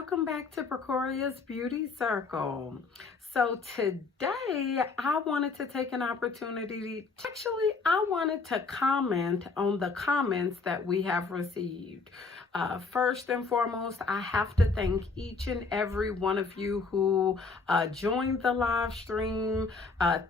welcome back to Bracorriah's Beauty Circle. So today I wanted to take an opportunity, I wanted to comment on the comments that we have received. First and foremost, I have to thank each and every one of you who joined the live stream.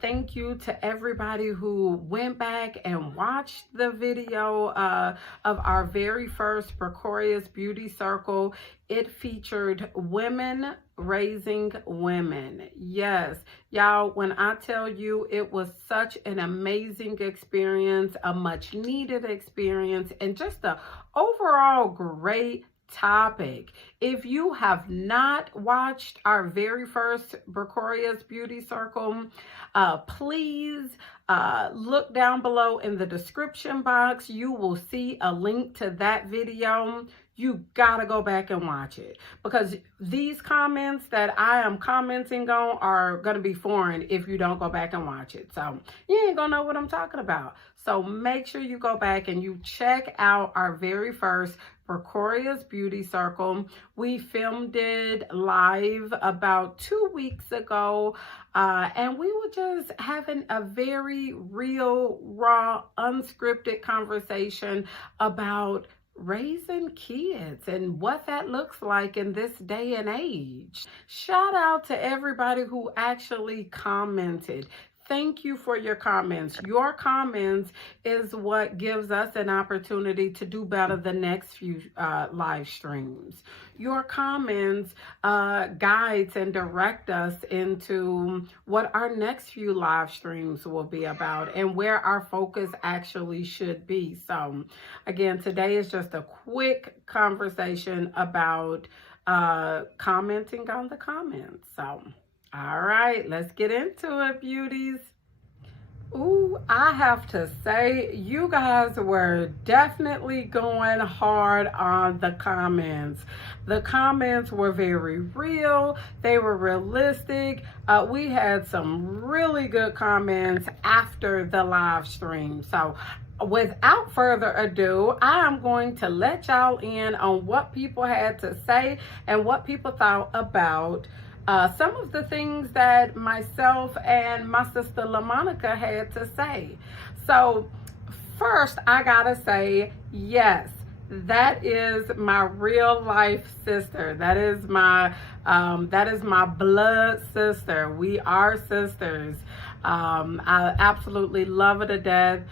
Thank you to everybody who went back and watched the video of our very first Bracorriah's Beauty Circle. It featured women raising women. Yes, y'all, when I tell you it was such an amazing experience, a much needed experience, and just a overall great topic. If you have not watched our very first Bracorriah's Beauty Circle, please look down below in the description box. You will see a link to that video. You gotta go back and watch it, because these comments that I am commenting on are gonna be foreign if you don't go back and watch it. So you ain't gonna know what I'm talking about. So make sure you go back and you check out our very first Bracorriah's Beauty Circle. We filmed it live about 2 weeks ago, and we were just having a very real, raw, unscripted conversation about raising kids and what that looks like in this day and age. Shout out to everybody who actually commented. Thank you for your comments. Your comments is what gives us an opportunity to do better the next few live streams. Your comments guides and direct us into what our next few live streams will be about and where our focus actually should be. So again, today is just a quick conversation about commenting on the comments. So all right, let's get into it, beauties. Ooh, I have to say, you guys were definitely going hard on the comments. The comments were very real. They were realistic. We had some really good comments after the live stream. So without further ado, I am going to let y'all in on what people had to say and what people thought about some of the things that myself and my sister LaMonica had to say. So first, I gotta say, yes, that is my real life sister. That is my blood sister. We are sisters. I absolutely love her to death.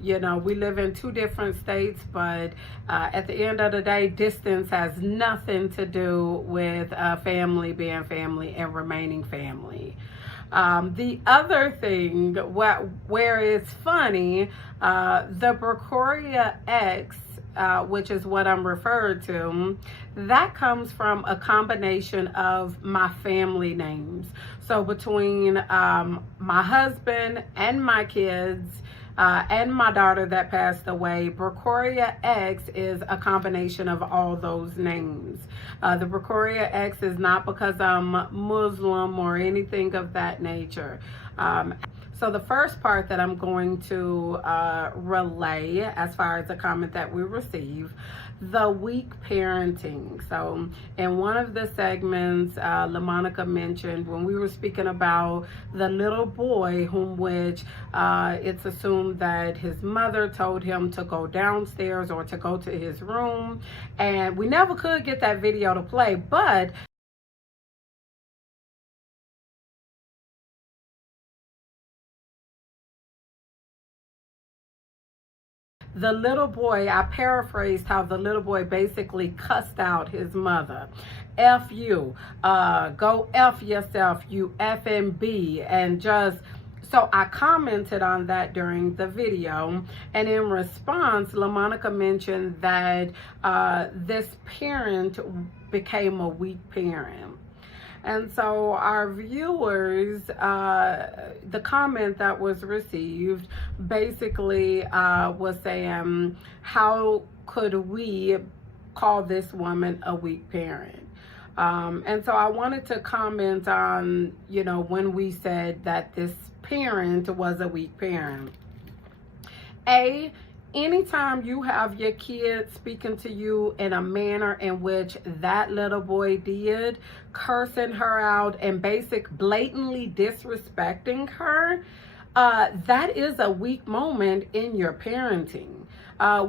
You know, we live in two different states, but at the end of the day, distance has nothing to do with family being family and remaining family. The other thing where it's funny, the Bracorriah X, which is what I'm referred to, that comes from a combination of my family names. So between my husband and my kids and my daughter that passed away, Bracorriah X is a combination of all those names. The Bracorriah X is not because I'm Muslim or anything of that nature. So the first part that I'm going to relay as far as the comment that we receive, the weak parenting. So in one of the segments, LaMonica mentioned when we were speaking about the little boy which it's assumed that his mother told him to go downstairs or to go to his room, and we never could get that video to play, but the little boy, I paraphrased how the little boy basically cussed out his mother. F you, go F yourself, you effing B, and just, so I commented on that during the video, and in response, LaMonica mentioned that this parent became a weak parent. And so our viewers, the comment that was received basically was saying, how could we call this woman a weak parent? And so I wanted to comment on, you know, when we said that this parent was a weak parent. anytime you have your kid speaking to you in a manner in which that little boy did, cursing her out and blatantly disrespecting her, that is a weak moment in your parenting.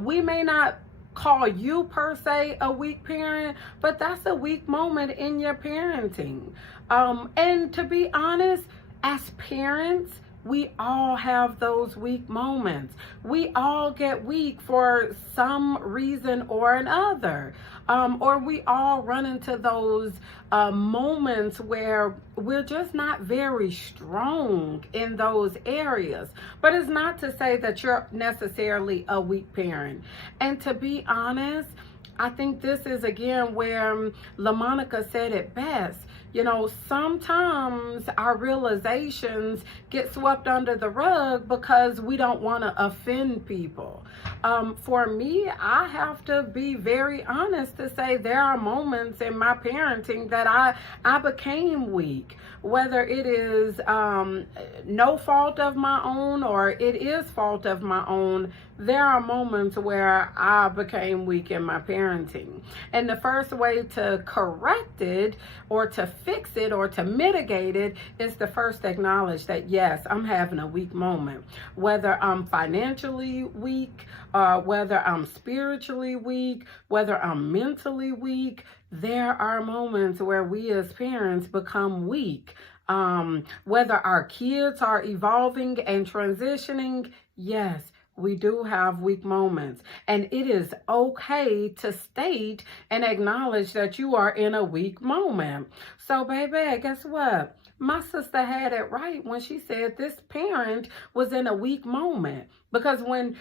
We may not call you per se a weak parent, but that's a weak moment in your parenting. And to be honest, as parents, we all have those weak moments. We all get weak for some reason or another. Or we all run into those moments where we're just not very strong in those areas. But it's not to say that you're necessarily a weak parent. And to be honest, I think this is again where LaMonica said it best. You know, sometimes our realizations get swept under the rug because we don't want to offend people. For me, I have to be very honest to say there are moments in my parenting that I became weak. Whether it is no fault of my own or it is fault of my own, there are moments where I became weak in my parenting. And the first way to correct it or to fix it or to mitigate it is to first acknowledge that, yes, I'm having a weak moment. Whether I'm financially weak, whether I'm spiritually weak, whether I'm mentally weak, there are moments where we as parents become weak. Whether our kids are evolving and transitioning, yes, we do have weak moments, and it is okay to state and acknowledge that you are in a weak moment. So baby, guess what? My sister had it right when she said this parent was in a weak moment. Because when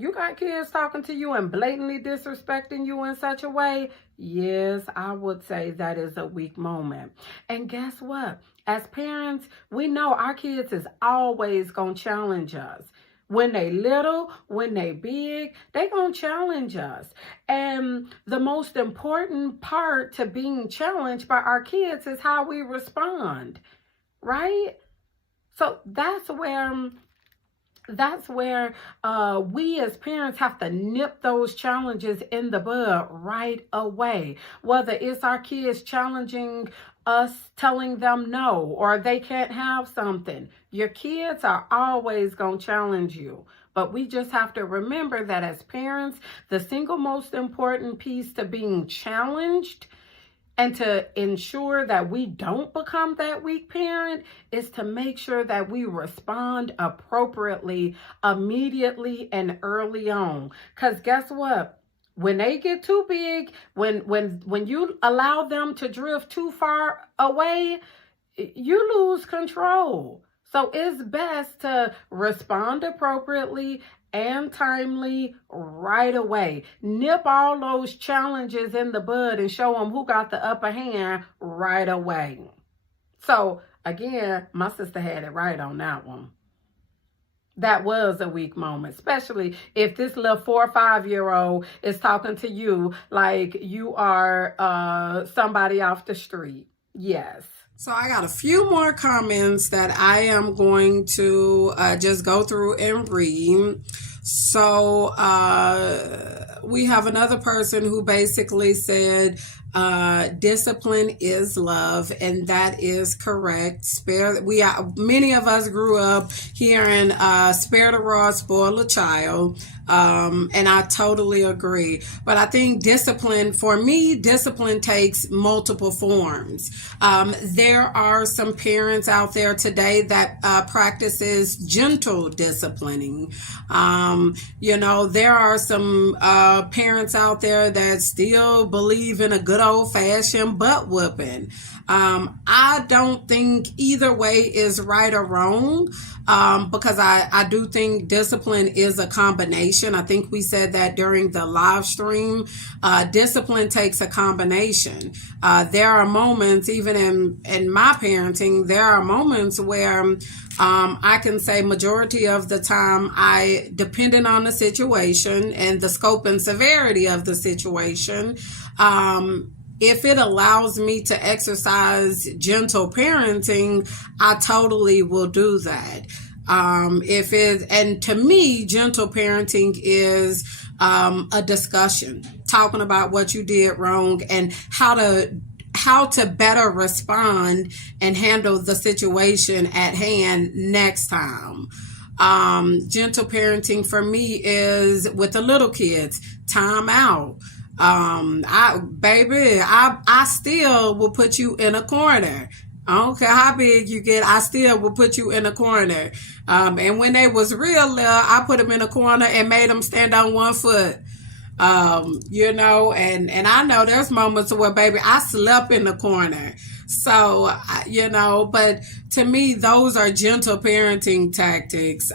you got kids talking to you and blatantly disrespecting you in such a way, yes, I would say that is a weak moment. And guess what? As parents, we know our kids is always going to challenge us. When they little, when they big, they gonna challenge us. And the most important part to being challenged by our kids is how we respond, right? So that's where we as parents have to nip those challenges in the bud right away. Whether it's our kids challenging us, telling them no, or they can't have something. Your kids are always going to challenge you. But we just have to remember that as parents, the single most important piece to being challenged and to ensure that we don't become that weak parent is to make sure that we respond appropriately, immediately, and early on. Because guess what? When they get too big, when you allow them to drift too far away, you lose control. So it's best to respond appropriately and timely right away. Nip all those challenges in the bud and show them who got the upper hand right away. So again, my sister had it right on that one. That was a weak moment, especially if this little 4 or 5-year-old is talking to you like you are somebody off the street. Yes. So I got a few more comments that I am going to just go through and read. So we have another person who basically said, discipline is love, and that is correct. Many of us grew up hearing spare the rod, spoil the child, and I totally agree. But I think discipline, for me, discipline takes multiple forms. There are some parents out there today that practices gentle disciplining. There are some parents out there that still believe in a good old-fashioned butt whooping. I don't think either way is right or wrong, because I do think discipline is a combination. I think we said that during the live stream. Discipline takes a combination. There are moments, even in my parenting, there are moments where I can say majority of the time, depending on the situation and the scope and severity of the situation, if it allows me to exercise gentle parenting, I totally will do that. And to me, gentle parenting is a discussion, talking about what you did wrong and how to better respond and handle the situation at hand next time. Gentle parenting for me is with the little kids, time out. I still will put you in a corner. I don't care how big you get, I still will put you in a corner. And when they was real little, I put them in a corner and made them stand on one foot. And I know there's moments where, baby, I slept in the corner. So, but to me, those are gentle parenting tactics.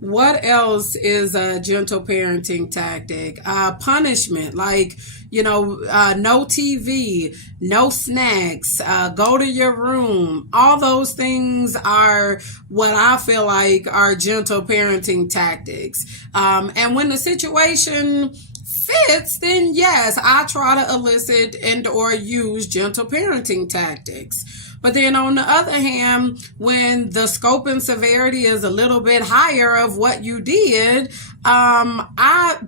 What else is a gentle parenting tactic? Punishment, like, no TV, no snacks, go to your room. All those things are what I feel like are gentle parenting tactics. And when the situation fits, then yes, I try to elicit and or use gentle parenting tactics. But then on the other hand, when the scope and severity is a little bit higher of what you did, I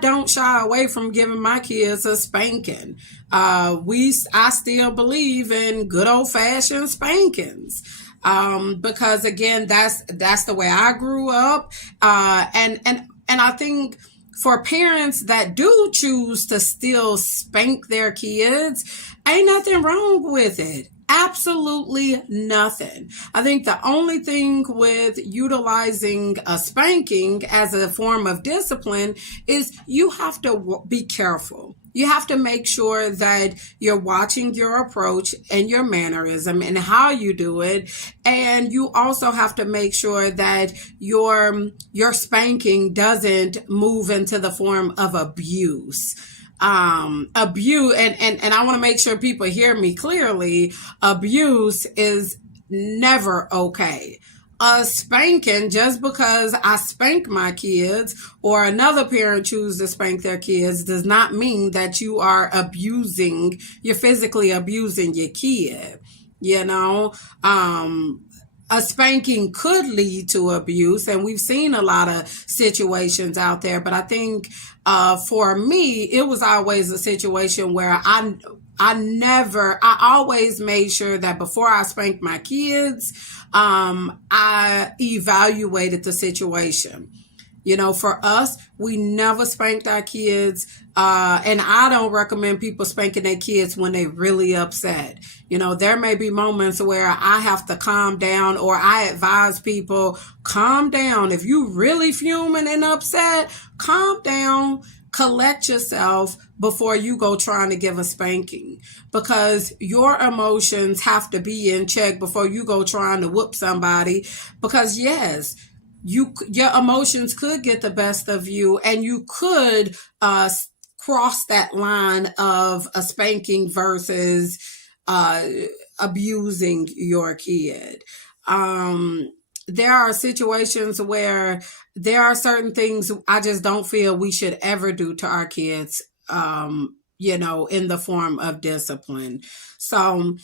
don't shy away from giving my kids a spanking. I still believe in good old fashioned spankings. Because again, that's the way I grew up. And I think for parents that do choose to still spank their kids, ain't nothing wrong with it. Absolutely nothing. I think the only thing with utilizing a spanking as a form of discipline is you have to be careful. You have to make sure that you're watching your approach and your mannerism and how you do it. And you also have to make sure that your spanking doesn't move into the form of abuse. Abuse, and I want to make sure people hear me clearly. Abuse is never okay. A spanking, just because I spank my kids or another parent chooses to spank their kids, does not mean that you're physically abusing your kid. A spanking could lead to abuse, and we've seen a lot of situations out there. But I think for me, it was always a situation where I always made sure that before I spanked my kids, I evaluated the situation. For us, we never spanked our kids. And I don't recommend people spanking their kids when they're really upset. There may be moments where I have to calm down, or I advise people, calm down. If you really fuming and upset, calm down, collect yourself before you go trying to give a spanking, because your emotions have to be in check before you go trying to whoop somebody. Because yes, your emotions could get the best of you, and you could cross that line of a spanking versus abusing your kid. There are situations where there are certain things I just don't feel we should ever do to our kids, in the form of discipline. So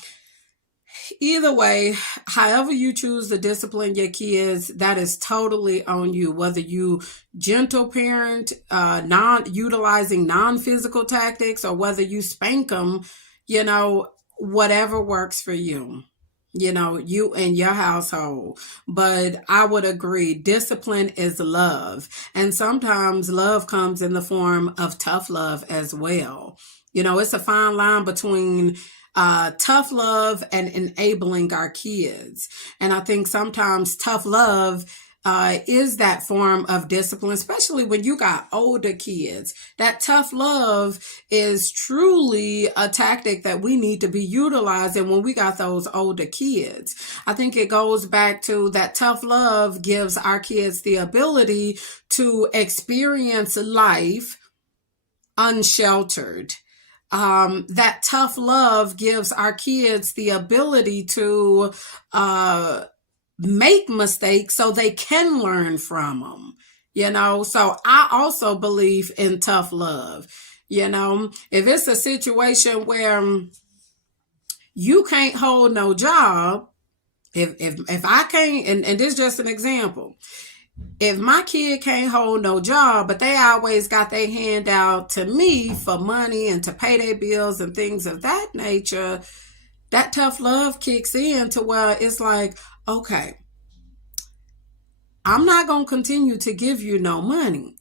either way, however you choose to discipline your kids, that is totally on you. Whether you gentle parent, utilizing non-physical tactics, or whether you spank them, whatever works for you. You and your household. But I would agree, discipline is love. And sometimes love comes in the form of tough love as well. It's a fine line between tough love and enabling our kids. And I think sometimes tough love is that form of discipline, especially when you got older kids. That tough love is truly a tactic that we need to be utilizing when we got those older kids. I think it goes back to that tough love gives our kids the ability to experience life unsheltered. That tough love gives our kids the ability to make mistakes so they can learn from them. So I also believe in tough love. If it's a situation where you can't hold no job, If I can't, and this is just an example. If my kid can't hold no job, but they always got their hand out to me for money and to pay their bills and things of that nature, that tough love kicks in to where it's like, okay, I'm not going to continue to give you no money.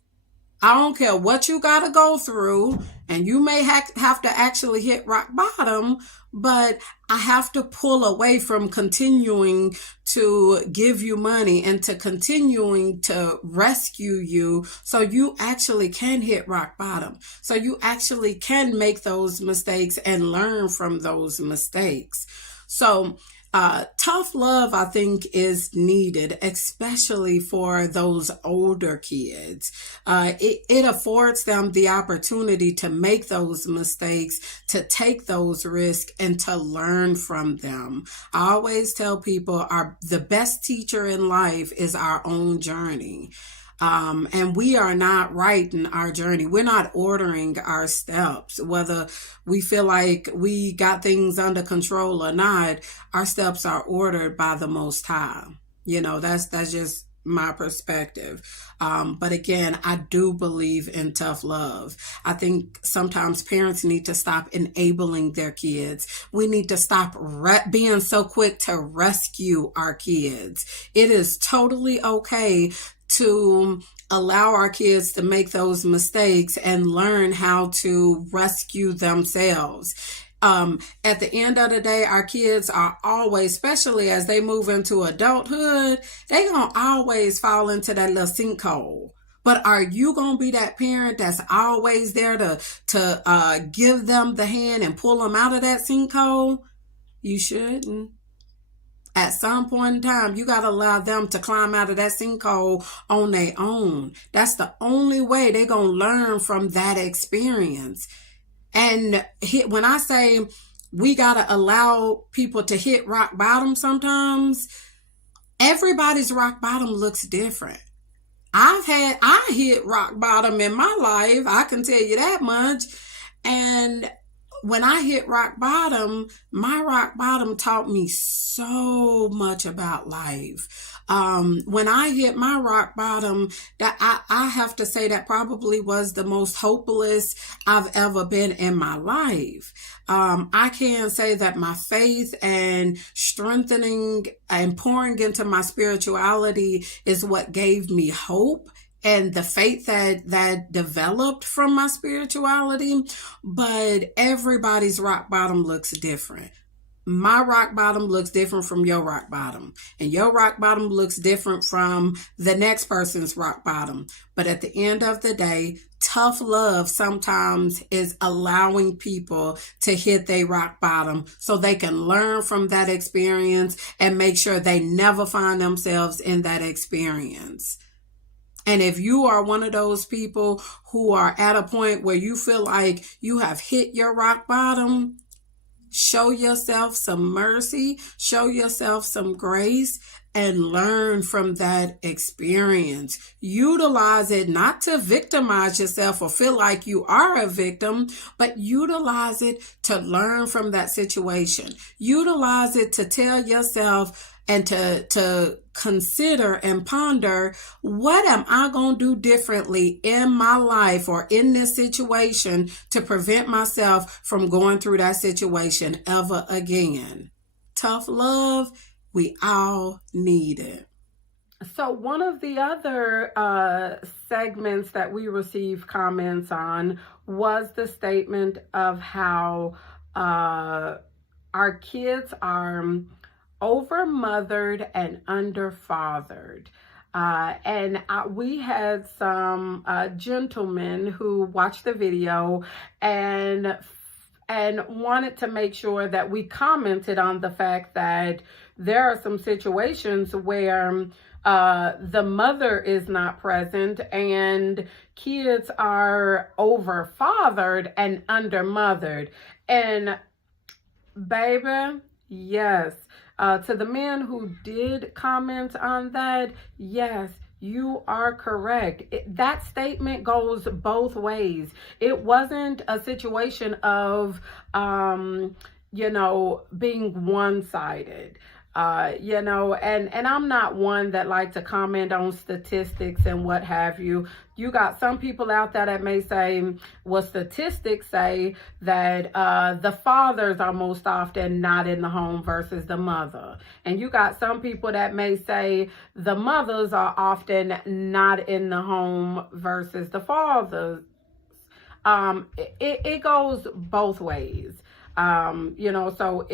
I don't care what you got to go through, and you may have to actually hit rock bottom, but I have to pull away from continuing to give you money and to continuing to rescue you so you actually can hit rock bottom, so you actually can make those mistakes and learn from those mistakes. So tough love, I think, is needed, especially for those older kids. It affords them the opportunity to make those mistakes, to take those risks, and to learn from them. I always tell people the best teacher in life is our own journey. And we are not writing our journey. We're not ordering our steps. Whether we feel like we got things under control or not, our steps are ordered by the Most High. That's just my perspective. But again, I do believe in tough love. I think sometimes parents need to stop enabling their kids. We need to stop being so quick to rescue our kids. It is totally okay to allow our kids to make those mistakes and learn how to rescue themselves. At the end of the day, our kids are always, especially as they move into adulthood, they're going to always fall into that little sinkhole. But are you going to be that parent that's always there to give them the hand and pull them out of that sinkhole? You shouldn't. At some point in time, you got to allow them to climb out of that sinkhole on their own. That's the only way they're going to learn from that experience. And when I say we got to allow people to hit rock bottom sometimes, everybody's rock bottom looks different. I hit rock bottom in my life. I can tell you that much. And when I hit rock bottom, my rock bottom taught me so much about life. When I hit my rock bottom, that I have to say that probably was the most hopeless I've ever been in my life. I can say that my faith and strengthening and pouring into my spirituality is what gave me hope and the faith that developed from my spirituality. But everybody's rock bottom looks different. My rock bottom looks different from your rock bottom, and your rock bottom looks different from the next person's rock bottom. But at the end of the day, tough love sometimes is allowing people to hit their rock bottom so they can learn from that experience and make sure they never find themselves in that experience. And if you are one of those people who are at a point where you feel like you have hit your rock bottom, show yourself some mercy, show yourself some grace, and learn from that experience. Utilize it not to victimize yourself or feel like you are a victim, but utilize it to learn from that situation. Utilize it to tell yourself and to consider and ponder, what am I going to do differently in my life or in this situation to prevent myself from going through that situation ever again? Tough love, we all need it. So one of the other segments that we received comments on was the statement of how our kids are over-mothered and under-fathered. We had some gentlemen who watched the video and wanted to make sure that we commented on the fact that there are some situations where the mother is not present and kids are over-fathered and under-mothered. And baby, yes. To the men who did comment on that, yes, you are correct. That statement goes both ways. It wasn't a situation of, being one-sided. You know, and I'm not one that like to comment on statistics and what have you. You got some people out there that may say, well, statistics say that the fathers are most often not in the home versus the mother. And you got some people that may say the mothers are often not in the home versus the fathers. It goes both ways. You know, so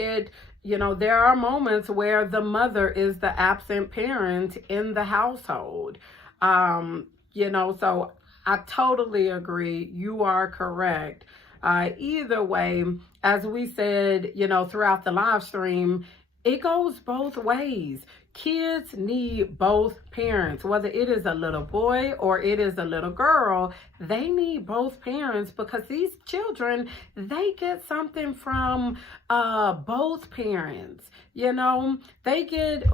you know, there are moments where the mother is the absent parent in the household. You know, so I totally agree. You are correct. Either way, as we said, you know, throughout the live stream, it goes both ways. Kids need both parents, whether it is a little boy or it is a little girl. They need both parents because these children, they get something from both parents. You know, they get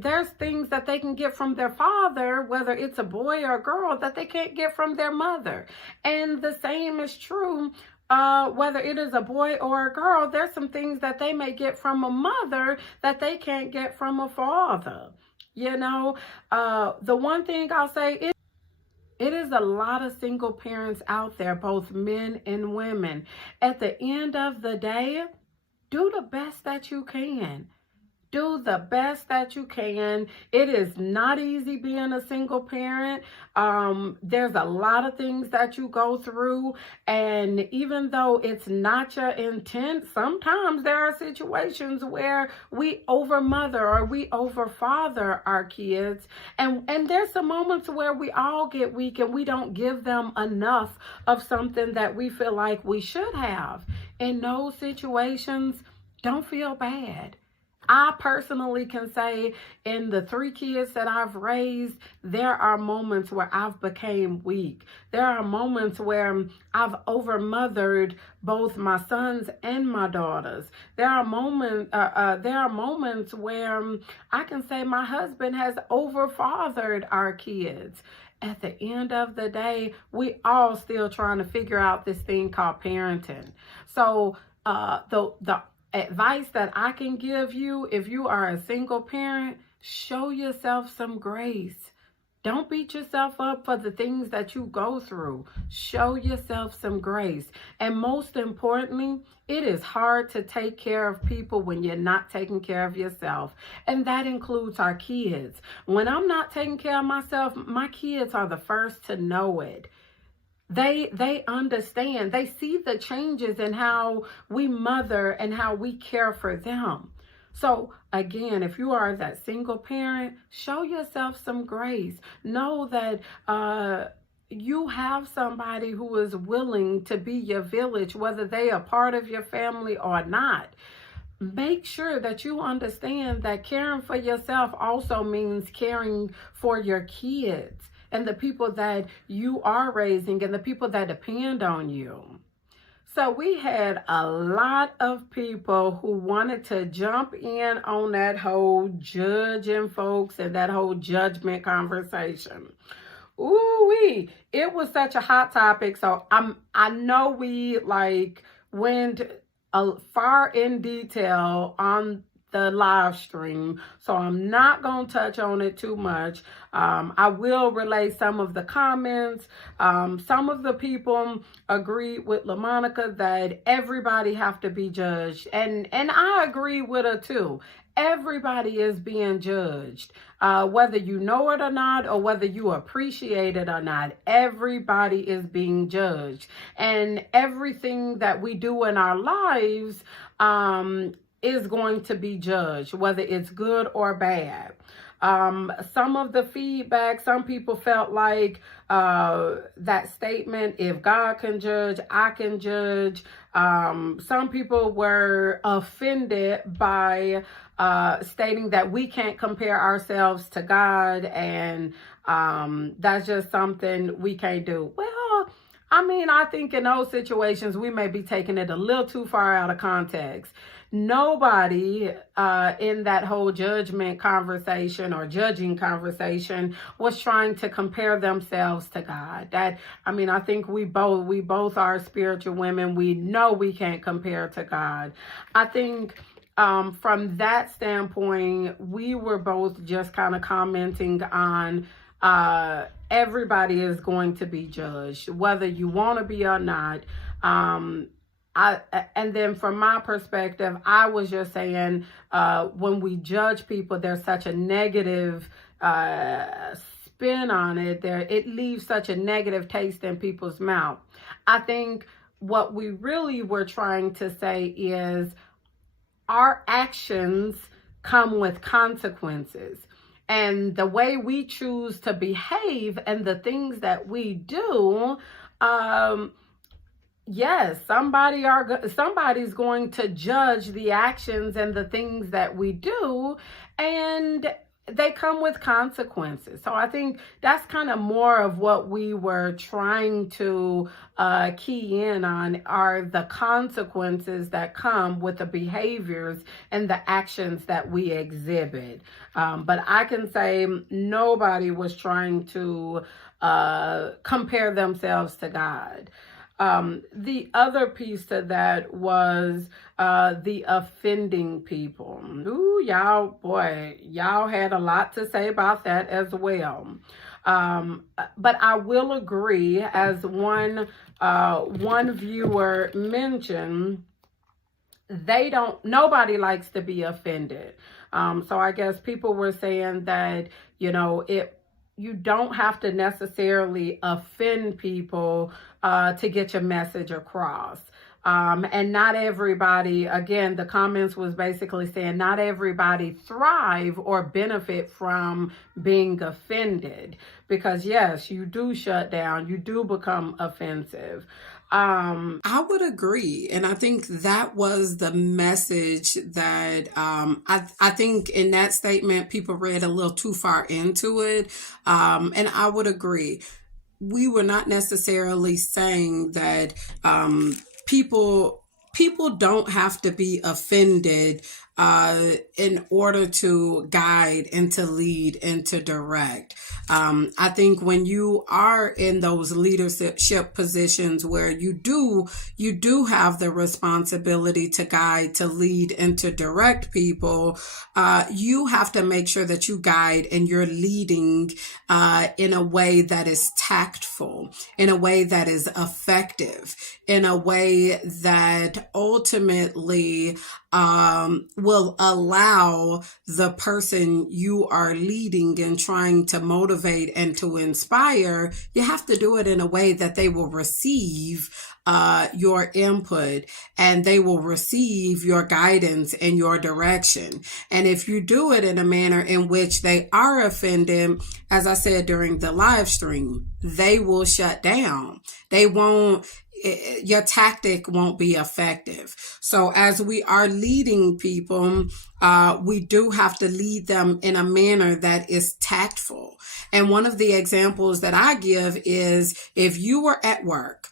there's things that they can get from their father, whether it's a boy or a girl, that they can't get from their mother. And the same is true whether it is a boy or a girl. There's some things that they may get from a mother that they can't get from a father. You know, the one thing I'll say, it is a lot of single parents out there, both men and women. At the end of the day, do the best that you can. Do the best that you can. It is not easy being a single parent. There's a lot of things that you go through. And even though it's not your intent, sometimes there are situations where we overmother or we overfather our kids. And there's some moments where we all get weak and we don't give them enough of something that we feel like we should have. In those situations, don't feel bad. I personally can say in the 3 kids that I've raised, there are moments where I've became weak. There are moments where I've overmothered both my sons and my daughters. There are moments where I can say my husband has overfathered our kids. At the end of the day, we all still trying to figure out this thing called parenting. So the advice that I can give you, if you are a single parent, show yourself some grace. Don't beat yourself up for the things that you go through. Show yourself some grace. And most importantly, it is hard to take care of people when you're not taking care of yourself. And that includes our kids. When I'm not taking care of myself, my kids are the first to know it. They understand. They see the changes in how we mother and how we care for them. So again, if you are that single parent, show yourself some grace. Know that you have somebody who is willing to be your village, whether they are part of your family or not. Make sure that you understand that caring for yourself also means caring for your kids and the people that you are raising and the people that depend on you. So we had a lot of people who wanted to jump in on that whole judging folks and that whole judgment conversation. Ooh-wee, it was such a hot topic. So I know we went far in detail on the live stream, so I'm not going to touch on it too much. I will relay some of the comments. Some of the people agreed with LaMonica that everybody have to be judged, and I agree with her too. Everybody is being judged, whether you know it or not, or whether you appreciate it or not. Everybody is being judged, and everything that we do in our lives is going to be judged, whether it's good or bad. Some of the feedback, some people felt like that statement, if God can judge, I can judge. Some people were offended by stating that we can't compare ourselves to God, and that's just something we can't do. Well, I mean, I think in those situations, we may be taking it a little too far out of context. Nobody in that whole judgment conversation or judging conversation was trying to compare themselves to God. I think we both are spiritual women. We know we can't compare to God. I think from that standpoint, we were both just kind of commenting on everybody is going to be judged, whether you want to be or not. And then from my perspective, I was just saying, when we judge people, there's such a negative spin on it. It leaves such a negative taste in people's mouth. I think what we really were trying to say is our actions come with consequences. And the way we choose to behave and the things that we do, yes, somebody's going to judge the actions and the things that we do, and they come with consequences. So I think that's kind of more of what we were trying to key in on, are the consequences that come with the behaviors and the actions that we exhibit. But I can say nobody was trying to compare themselves to God. The other piece to that was the offending people. Ooh, y'all had a lot to say about that as well. But I will agree, as one viewer mentioned, nobody likes to be offended. So I guess people were saying that, you don't have to necessarily offend people to get your message across. And not everybody, again, the comments was basically saying not everybody thrive or benefit from being offended, because yes, you do shut down, you do become offensive. I would agree. And I think that was the message that I think in that statement, people read a little too far into it. And I would agree. We were not necessarily saying that people don't have to be offended in order to guide and to lead and to direct. I think when you are in those leadership positions where you do have the responsibility to guide, to lead, and to direct people, you have to make sure that you guide and you're leading in a way that is tactful, in a way that is effective, in a way that ultimately will allow the person you are leading and trying to motivate and to inspire. You have to do it in a way that they will receive your input, and they will receive your guidance and your direction. And if you do it in a manner in which they are offended, as I said during the live stream, they will shut down. Your tactic won't be effective. So as we are leading people, we do have to lead them in a manner that is tactful. And one of the examples that I give is, if you were at work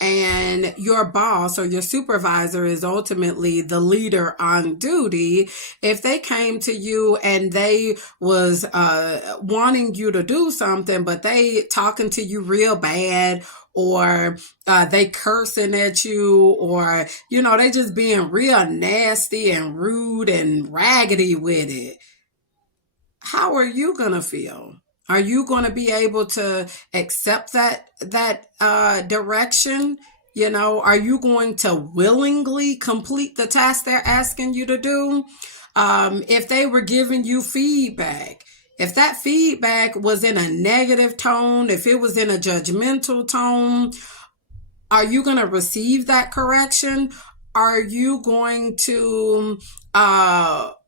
and your boss or your supervisor is ultimately the leader on duty, if they came to you and they was wanting you to do something, but they talking to you real bad, or they cursing at you, or, they just being real nasty and rude and raggedy with it, how are you going to feel? Are you going to be able to accept that direction? Are you going to willingly complete the task they're asking you to do? If they were giving you feedback, if that feedback was in a negative tone, if it was in a judgmental tone, are you going to receive that correction? Are you going to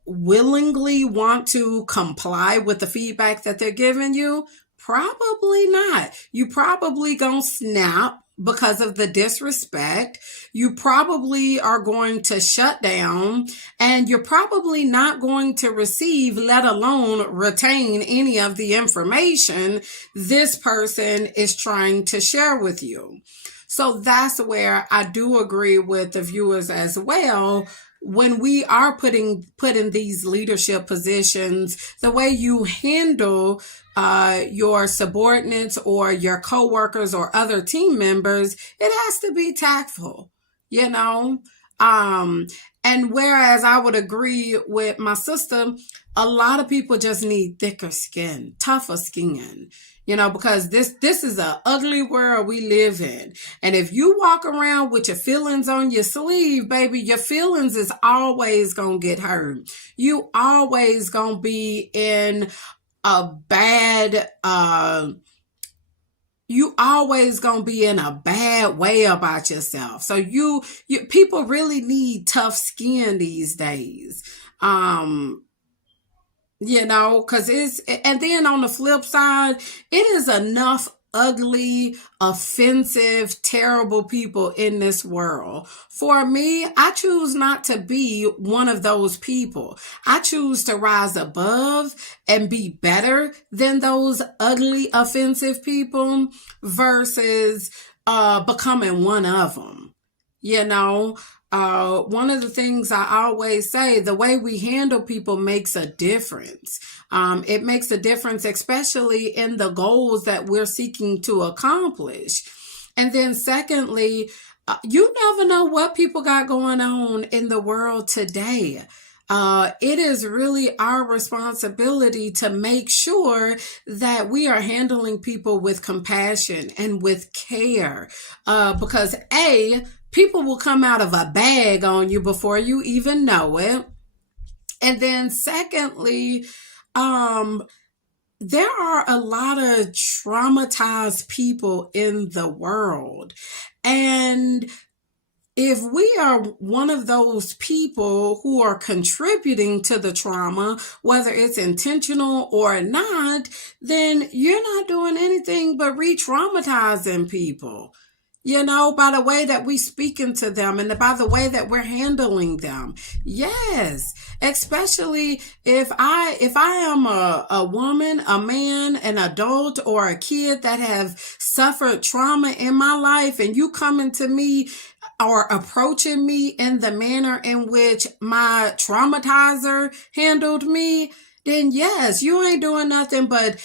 willingly want to comply with the feedback that they're giving you? Probably not. You probably gonna snap because of the disrespect. You probably are going to shut down, and you're probably not going to receive, let alone retain, any of the information this person is trying to share with you. So that's where I do agree with the viewers as well. When we are put in these leadership positions, the way you handle your subordinates or your coworkers or other team members, it has to be tactful, And whereas I would agree with my sister, a lot of people just need thicker skin, tougher skin, because this is an ugly world we live in. And if you walk around with your feelings on your sleeve, baby, your feelings is always going to get hurt. You always going to be in a bad, you always gonna be in a bad way about yourself. So you people really need tough skin these days. Because and then on the flip side, it is enough ugly, offensive, terrible people in this world. For me, I choose not to be one of those people. I choose to rise above and be better than those ugly, offensive people versus becoming one of them. One of the things I always say, the way we handle people makes a difference. It makes a difference, especially in the goals that we're seeking to accomplish. And then secondly, you never know what people got going on in the world today. It is really our responsibility to make sure that we are handling people with compassion and with care. Because people will come out of a bag on you before you even know it. And then secondly, there are a lot of traumatized people in the world. And if we are one of those people who are contributing to the trauma, whether it's intentional or not, then you're not doing anything but re-traumatizing people. By the way that we speaking to them and by the way that we're handling them. Yes, especially if I am a woman, a man, an adult, or a kid that have suffered trauma in my life, and you coming to me or approaching me in the manner in which my traumatizer handled me, then yes, you ain't doing nothing but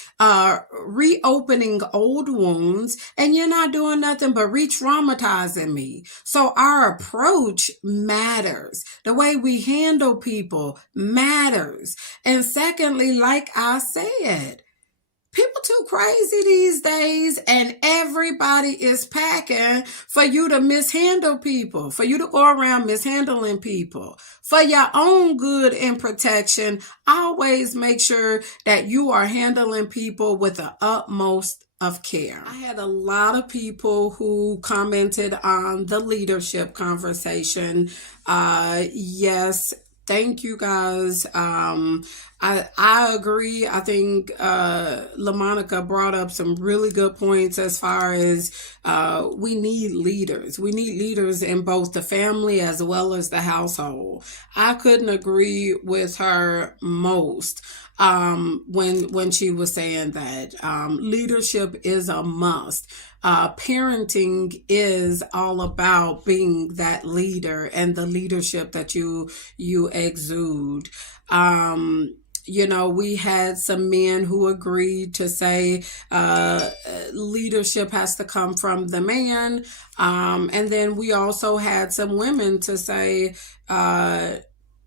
reopening old wounds, and you're not doing nothing but re-traumatizing me. So our approach matters. The way we handle people matters. And secondly, like I said, people too crazy these days, and everybody is packing for you to mishandle people, for you to go around mishandling people. For your own good and protection, always make sure that you are handling people with the utmost of care. I had a lot of people who commented on the leadership conversation. Yes, thank you guys. I agree. I think LaMonica brought up some really good points as far as we need leaders. We need leaders in both the family as well as the household. I couldn't agree with her most when she was saying that leadership is a must. Parenting is all about being that leader and the leadership that you exude. We had some men who agreed to say leadership has to come from the man. And then we also had some women to say,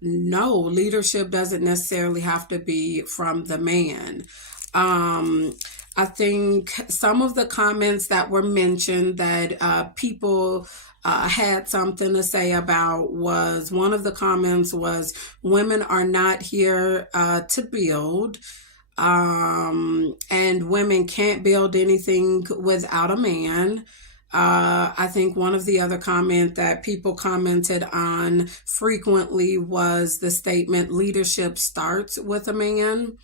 no, leadership doesn't necessarily have to be from the man. I think some of the comments that were mentioned that people had something to say about was, one of the comments was, women are not here to build, and women can't build anything without a man. I think one of the other comment that people commented on frequently was the statement, leadership starts with a man.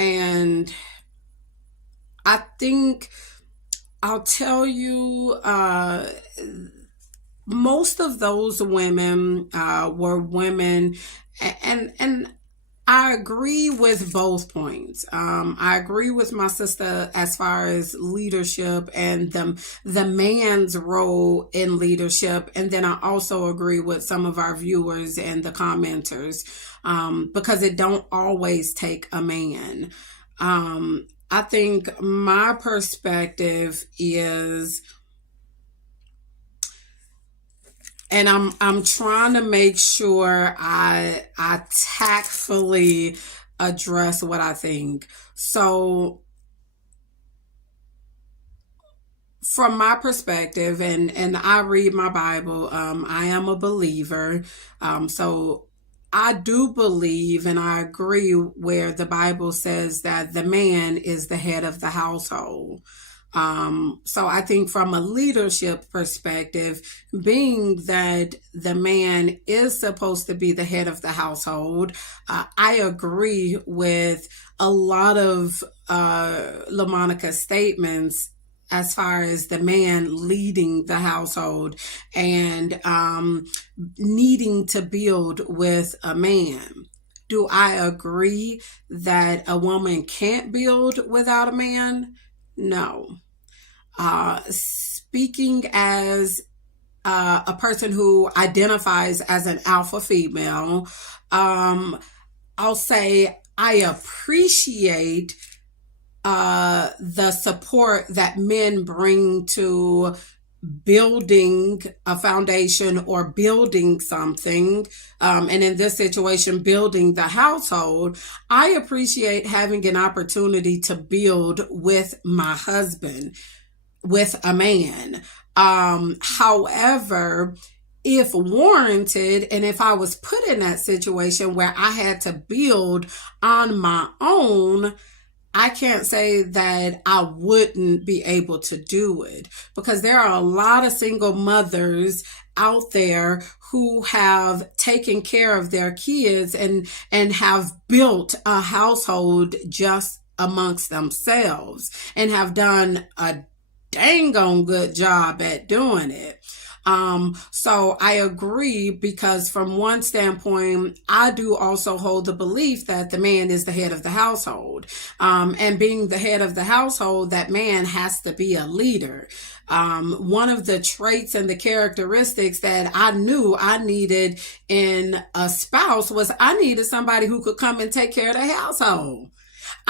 And I think I'll tell you, most of those women were women, and I agree with both points. I agree with my sister as far as leadership and the man's role in leadership. And then I also agree with some of our viewers and the commenters, because it don't always take a man. I think my perspective is and I'm trying to make sure I tactfully address what I think. So from my perspective, and I read my Bible, I am a believer. So I do believe and I agree where the Bible says that the man is the head of the household. So I think from a leadership perspective, being that the man is supposed to be the head of the household, I agree with a lot of LaMonica's statements as far as the man leading the household and needing to build with a man. Do I agree that a woman can't build without a man? No. Speaking as a person who identifies as an alpha female, I'll say I appreciate the support that men bring to building a foundation or building something, and in this situation, building the household. I appreciate having an opportunity to build with my husband, with a man. However, if warranted, and if I was put in that situation where I had to build on my own, I can't say that I wouldn't be able to do it, because there are a lot of single mothers out there who have taken care of their kids and have built a household just amongst themselves and have done a dang on good job at doing it. So I agree, because from one standpoint, I do also hold the belief that the man is the head of the household. And being the head of the household, that man has to be a leader. One of the traits and the characteristics that I knew I needed in a spouse was I needed somebody who could come and take care of the household.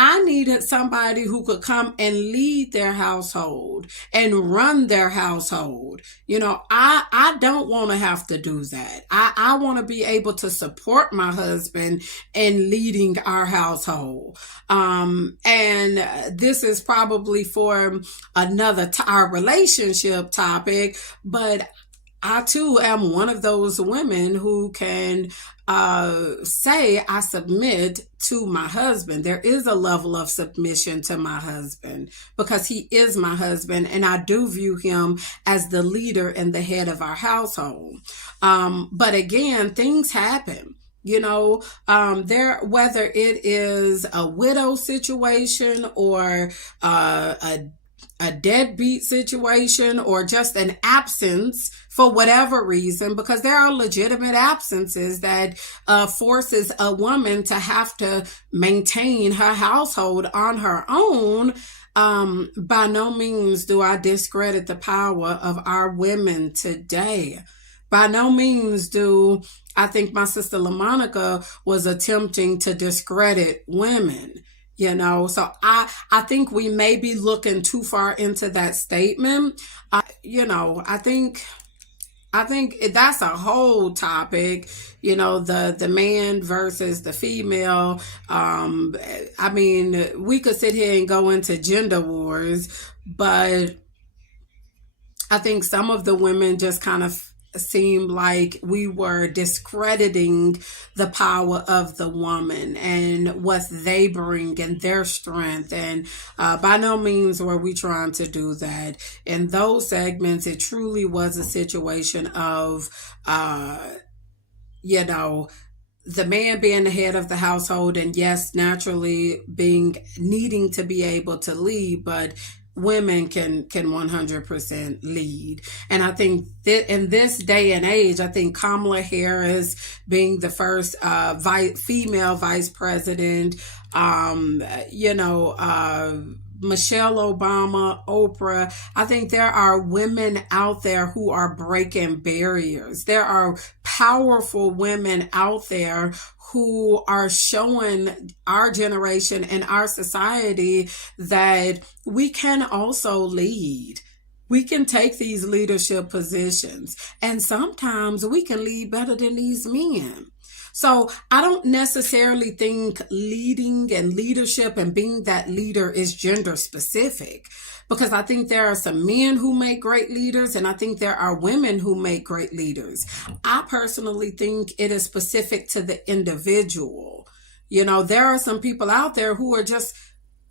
I needed somebody who could come and lead their household and run their household. You know, I don't want to have to do that. I want to be able to support my husband in leading our household. And this is probably for another our relationship topic, but I too am one of those women who can say I submit to my husband. There is a level of submission to my husband because he is my husband, and I do view him as the leader and the head of our household. But again, things happen. You know, whether it is a widow situation or a deadbeat situation or just an absence for whatever reason, because there are legitimate absences that forces a woman to have to maintain her household on her own. By no means do I discredit the power of our women today. By no means do I think my sister LaMonica was attempting to discredit women. You know, so I think we may be looking too far into that statement. You know, I think that's a whole topic, you know, the man versus the female. I mean, we could sit here and go into gender wars, but I think some of the women just kind of seemed like we were discrediting the power of the woman and what they bring and their strength. And by no means were we trying to do that. In those segments, it truly was a situation of, you know, the man being the head of the household, and yes, naturally needing to be able to lead, but women can 100% lead. And I think that in this day and age, I think Kamala Harris being the first female vice president, you know, Michelle Obama, Oprah, I think there are women out there who are breaking barriers. There are powerful women out there who are showing our generation and our society that we can also lead. We can take these leadership positions, and sometimes we can lead better than these men. So I don't necessarily think leading and leadership and being that leader is gender specific, because I think there are some men who make great leaders, and I think there are women who make great leaders. I personally think it is specific to the individual. You know, there are some people out there who are just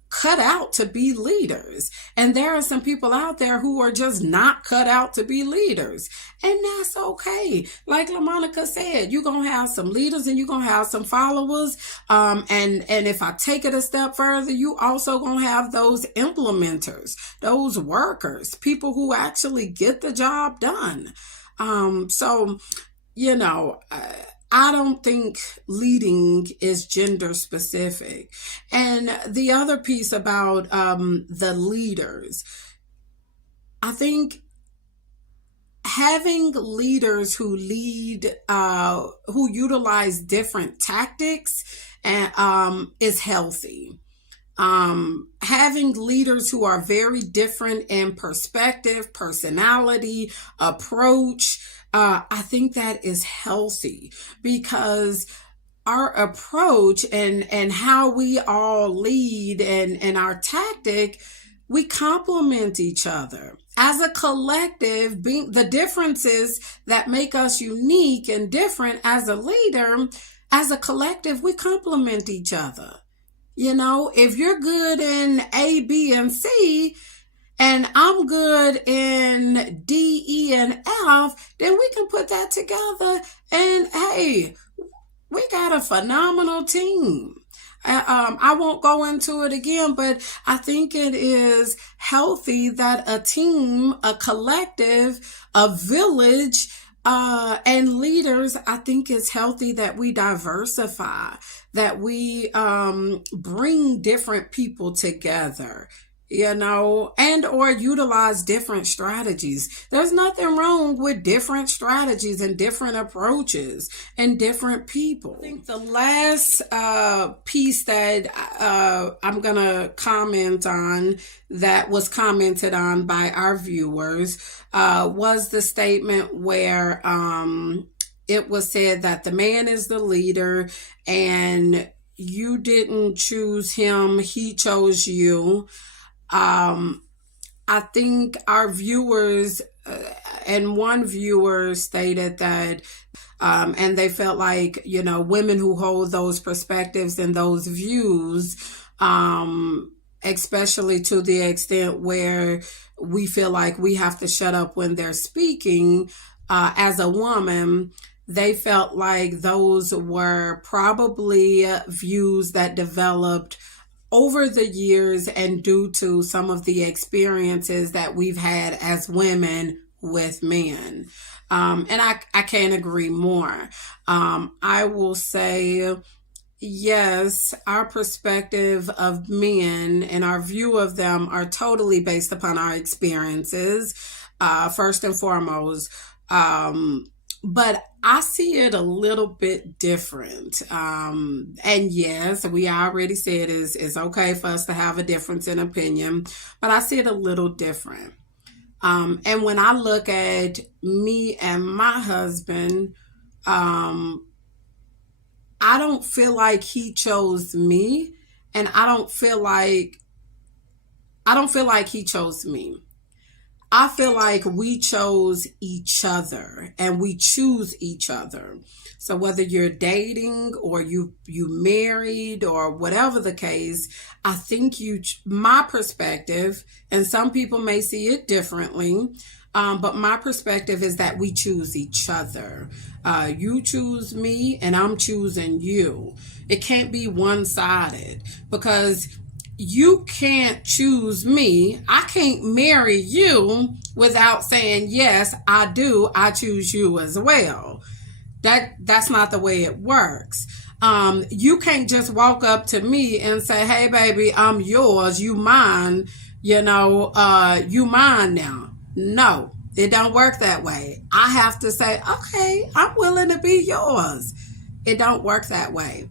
cut out to be leaders, and there are some people out there who are just not cut out to be leaders, and that's okay. Like LaMonica said, you're gonna have some leaders and you're gonna have some followers, and if I take it a step further, you also gonna have those implementers, those workers, people who actually get the job done. So you know, I don't think leading is gender specific. And the other piece about the leaders, I think having leaders who lead, who utilize different tactics, and is healthy. Having leaders who are very different in perspective, personality, approach, I think that is healthy, because our approach and how we all lead and our tactic, we complement each other. As a collective, being the differences that make us unique and different as a leader, as a collective, we complement each other. You know, if you're good in A, B, and C, and I'm good in D, E, and F, then we can put that together, and hey, we got a phenomenal team. I won't go into it again, but I think it is healthy that a team, a collective, a village, and leaders, I think it's healthy that we diversify, that we bring different people together, you know, and or utilize different strategies. There's nothing wrong with different strategies and different approaches and different people. I think the last piece that I'm going to comment on that was commented on by our viewers was the statement where it was said that the man is the leader and you didn't choose him, he chose you. I think our viewers, and one viewer stated that, and they felt like, you know, women who hold those perspectives and those views, especially to the extent where we feel like we have to shut up when they're speaking, as a woman, they felt like those were probably views that developed over the years and due to some of the experiences that we've had as women with men. And I can't agree more. I will say, yes, our perspective of men and our view of them are totally based upon our experiences, first and foremost. But I see it a little bit different. And yes, we already said it's okay for us to have a difference in opinion, but I see it a little different. And when I look at me and my husband, I don't feel like he chose me, and I don't feel like he chose me. I feel like we chose each other and we choose each other. So whether you're dating or you married or whatever the case, I think my perspective, and some people may see it differently, but my perspective is that we choose each other. You choose me and I'm choosing you. It can't be one-sided, because you can't choose me. I can't marry you without saying, yes, I do. I choose you as well. That's not the way it works. You can't just walk up to me and say, hey, baby, I'm yours. You mine. You know, you mine now. No, it don't work that way. I have to say, okay, I'm willing to be yours. It don't work that way.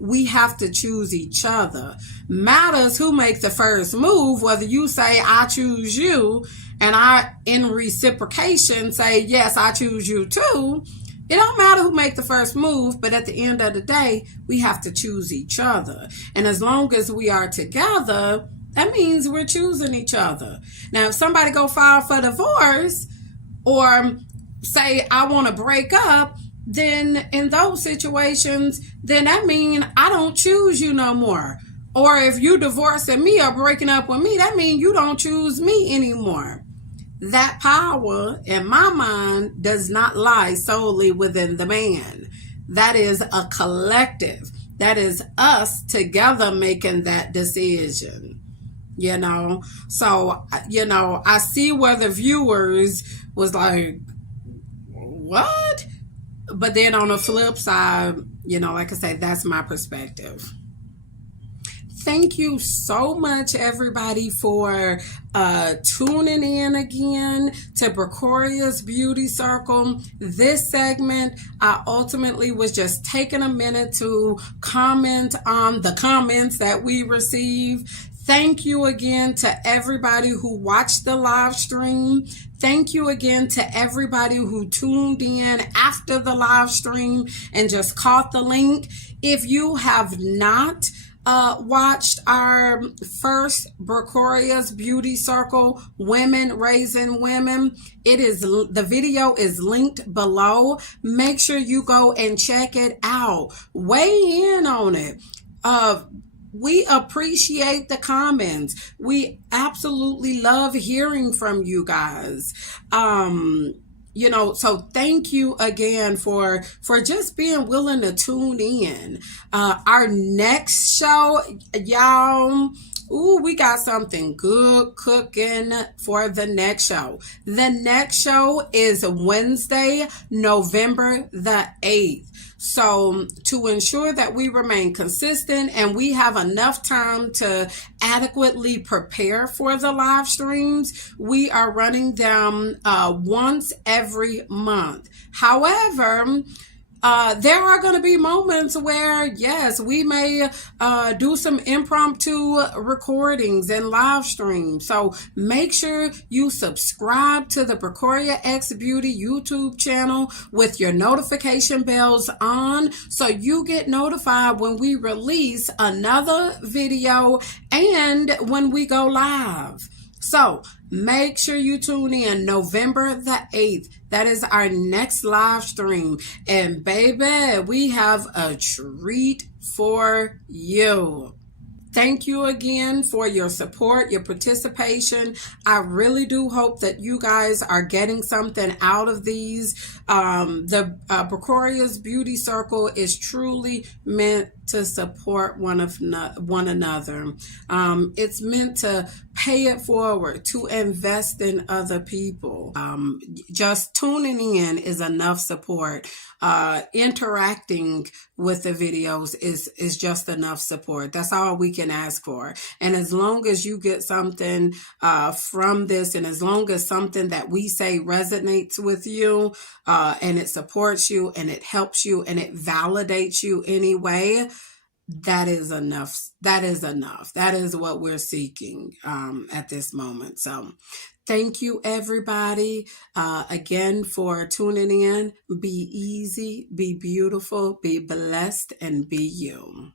We have to choose each other. Matters who make the first move, whether you say I choose you and I in reciprocation say yes, I choose you too. It don't matter who make the first move, but at the end of the day, we have to choose each other. And as long as we are together, that means we're choosing each other. Now, if somebody go file for divorce or say I want to break up, then in those situations, then that means I don't choose you no more. Or if you divorcing me or breaking up with me, that means you don't choose me anymore. That power, in my mind, does not lie solely within the man. That is a collective. That is us together making that decision. So, I see where the viewers was like, what? But then on the flip side, like I say, that's my perspective. Thank you so much, everybody, for tuning in again to Bracorriah's Beauty Circle. This segment, I ultimately was just taking a minute to comment on the comments that we received. Thank you again to everybody who watched the live stream. Thank you again to everybody who tuned in after the live stream and just caught the link. If you have not watched our first Bracorriah's Beauty Circle, Women Raising Women, the video is linked below. Make sure you go and check it out. Weigh in on it. We appreciate the comments. We absolutely love hearing from you guys. So thank you again for just being willing to tune in. Our next show, y'all, we got something good cooking for the next show. The next show is Wednesday, November the 8th. So to ensure that we remain consistent and we have enough time to adequately prepare for the live streams, we are running them once every month. However, there are going to be moments where, yes, we may do some impromptu recordings and live streams. So make sure you subscribe to the Bracorriah X Beauty YouTube channel with your notification bells on so you get notified when we release another video and when we go live. So make sure you tune in November the 8th. That is our next live stream. And baby, we have a treat for you. Thank you again for your support, your participation. I really do hope that you guys are getting something out of these. The Bracorriah's Beauty Circle is truly meant to support one another. It's meant to pay it forward, to invest in other people. Just tuning in is enough support. Interacting with the videos is just enough support. That's all we can ask for. And as long as you get something from this, and as long as something that we say resonates with you, and it supports you and it helps you and it validates you anyway, that is enough. That is enough. That is what we're seeking at this moment. So thank you, everybody, again for tuning in. Be easy, be beautiful, be blessed, and be you.